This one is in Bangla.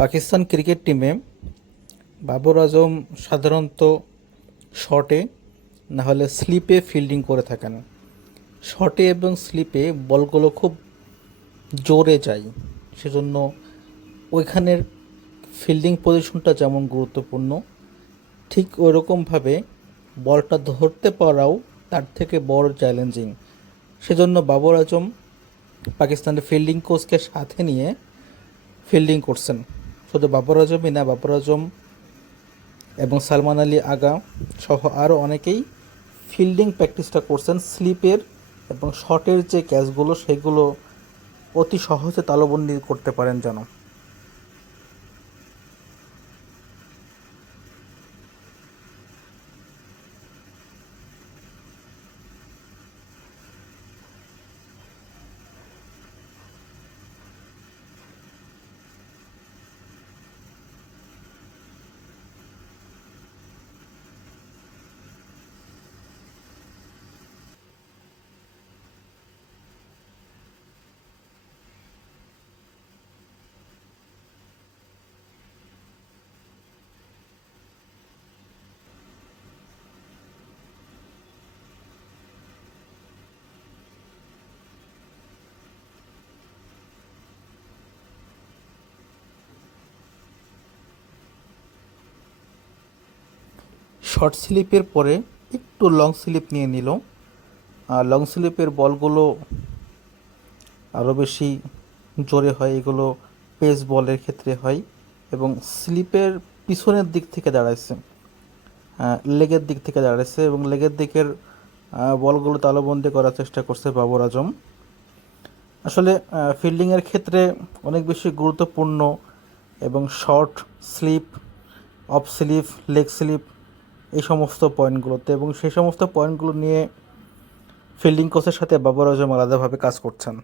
পাকিস্তান ক্রিকেট টিমে বাবর আজম সাধারণত শটে না হলে স্লিপে ফিল্ডিং করে থাকেন। শটে এবং স্লিপে বলগুলো খুব জোরে যায়, সেজন্য ওইখানের ফিল্ডিং পজিশনটা যেমন গুরুত্বপূর্ণ, ঠিক ওইরকমভাবে বলটা ধরতে পারাও তার থেকে বড় চ্যালেঞ্জিং। সেজন্য বাবর আজম পাকিস্তানের ফিল্ডিং কোচকে সাথে নিয়ে ফিল্ডিং করছেন। শুধু বাবর আজমই না, বাবর আজম এবং সালমান আলী আগা সহ আরও অনেকেই ফিল্ডিং প্র্যাকটিসটা করছেন স্লিপের এবং শটের যে ক্যাচগুলো সেগুলো অতি সহজে তালুবন্দি করতে পারেন যেন। শর্ট স্লিপের পরে একটু লং স্লিপ নিয়ে নিল। আর লং স্লিপের বলগুলো আরও বেশি জোরে হয়, এগুলো পেস বলের ক্ষেত্রে হয় এবং স্লিপের পিছনের দিক থেকে দাঁড়াইছে, লেগের দিক থেকে দাঁড়াইছে এবং লেগের দিকের বলগুলো তালুবন্দি করার চেষ্টা করছে বাবর আজম। আসলে ফিল্ডিংয়ের ক্ষেত্রে অনেক বেশি গুরুত্বপূর্ণ এবং short slip, off slip, leg slip, এই সমস্ত পয়েন্টগুলোতে, এবং সেই সমস্ত পয়েন্টগুলো নিয়ে ফিল্ডিং কোচের সাথে বাবর আজম আলাদাভাবে কাজ করছেন।